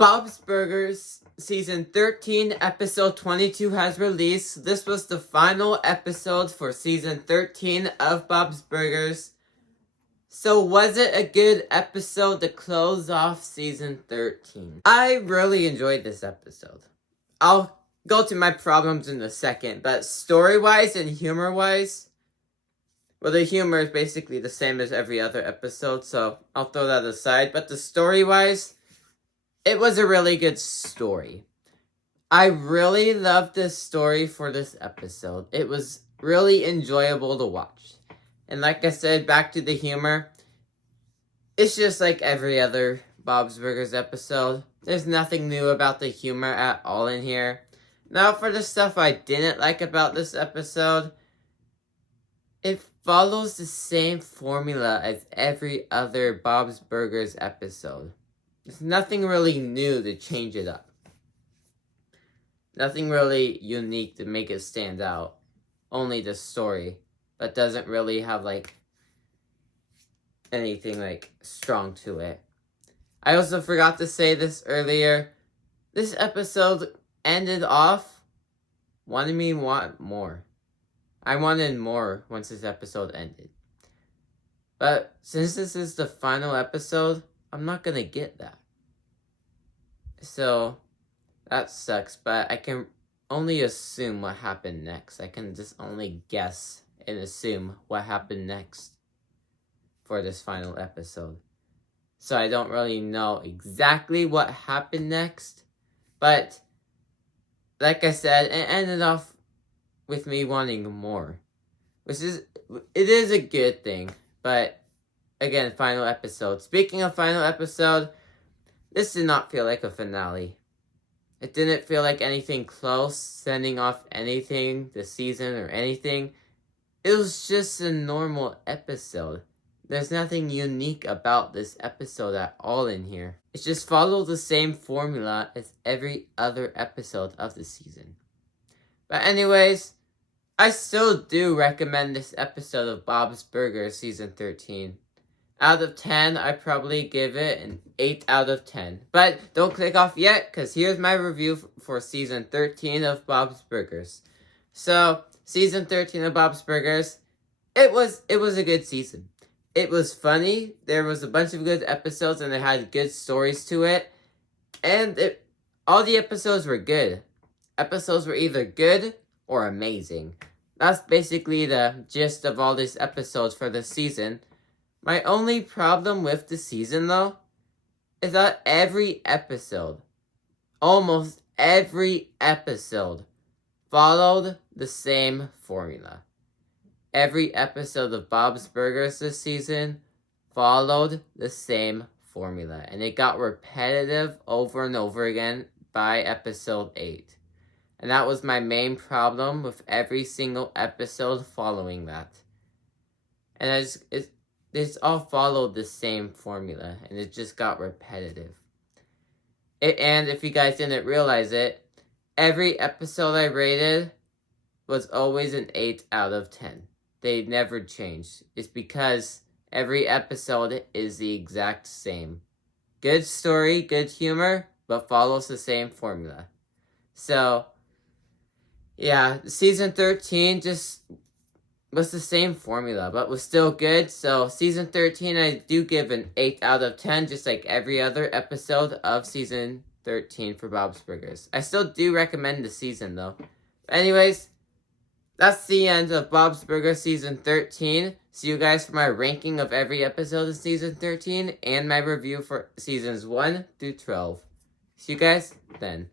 Bob's Burgers Season 13, Episode 22 has released. This was the final episode for Season 13 of Bob's Burgers. So was it a good episode to close off Season 13? I really enjoyed this episode. I'll go to my problems in a second, but story-wise and humor-wise, well, the humor is basically the same as every other episode, so I'll throw that aside. But the story-wise, it was a really good story. I really loved this story for this episode. It was really enjoyable to watch. And like I said, back to the humor, it's just like every other Bob's Burgers episode. There's nothing new about the humor at all in here. Now for the stuff I didn't like about this episode, it follows the same formula as every other Bob's Burgers episode. There's nothing really new to change it up. Nothing really unique to make it stand out. Only the story. But doesn't really have anything strong to it. I also forgot to say this earlier. This episode ended off wanting me to want more. I wanted more once this episode ended. But since this is the final episode, I'm not gonna get that. So, that sucks, but I can only assume what happened next. I can just only guess and assume what happened next for this final episode. So I don't really know exactly what happened next, but like I said, it ended off with me wanting more, it is a good thing. But again, final episode. Speaking of final episode, this did not feel like a finale. It didn't feel like anything close, sending off anything this season or anything. It was just a normal episode. There's nothing unique about this episode at all in here. It just followed the same formula as every other episode of the season. But anyways, I still do recommend this episode of Bob's Burgers Season 13. Out of 10, I probably give it an 8 out of 10. But don't click off yet, because here's my review for Season 13 of Bob's Burgers. So, Season 13 of Bob's Burgers, it was a good season. It was funny, there was a bunch of good episodes, and it had good stories to it. And all the episodes were good. Episodes were either good or amazing. That's basically the gist of all these episodes for this season. My only problem with the season, though, is that every episode, almost every episode, followed the same formula. Every episode of Bob's Burgers this season followed the same formula, and it got repetitive over and over again by episode 8. And that was my main problem with every single episode following that. And it's all followed the same formula, and it just got repetitive. And if you guys didn't realize it, every episode I rated was always an 8 out of 10. They never changed. It's because every episode is the exact same. Good story, good humor, but follows the same formula. So, yeah, Season 13 just was the same formula, but was still good. So, Season 13, I do give an 8 out of 10, just like every other episode of Season 13 for Bob's Burgers. I still do recommend the season, though. But anyways, that's the end of Bob's Burgers Season 13. See you guys for my ranking of every episode of Season 13 and my review for Seasons 1 through 12. See you guys then.